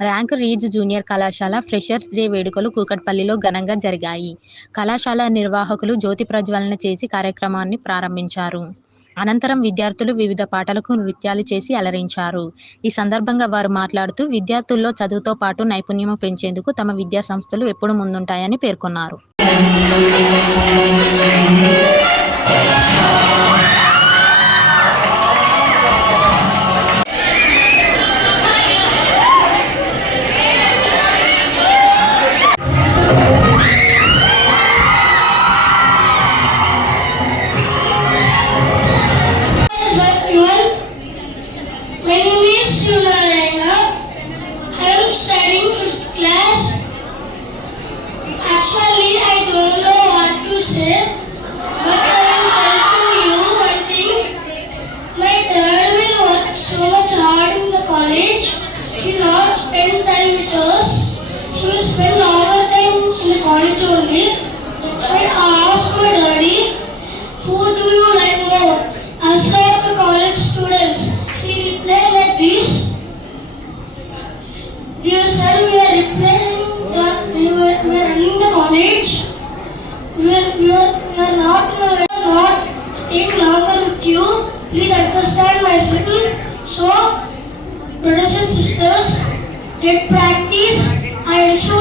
Rank రీజ్ junior కళాశాల freshers day వేడుకలు కూకట్పల్లిలో ఘనంగా జరిగాయి. కళాశాల నిర్వాహకులు జ్యోతి ప్రజ్వలన చేసి కార్యక్రమాన్ని ప్రారంభించారు. అనంతరం విద్యార్థులు వివిధ పాటలకు నృత్యాలు చేసి అలరించారు. ఈ సందర్భంగా వారు మాట్లాడుతూ విద్యార్థుల్లో చదువుతో పాటు నైపుణ్యం పెంచేందుకు తమ విద్యా సంస్థలు ఎప్పుడు ముందుంటాయని పేర్కొన్నారు. Spend time with us. He will spend longer time in the college only. That's why I asked my daddy, who do you like more? Us or the college students? He replied like this. Dear son, we are replying that we were, we are running the college. We are, we are, we are not, uh, not staying longer with you. Please understand my son. So, brothers and sisters, get practice. I will get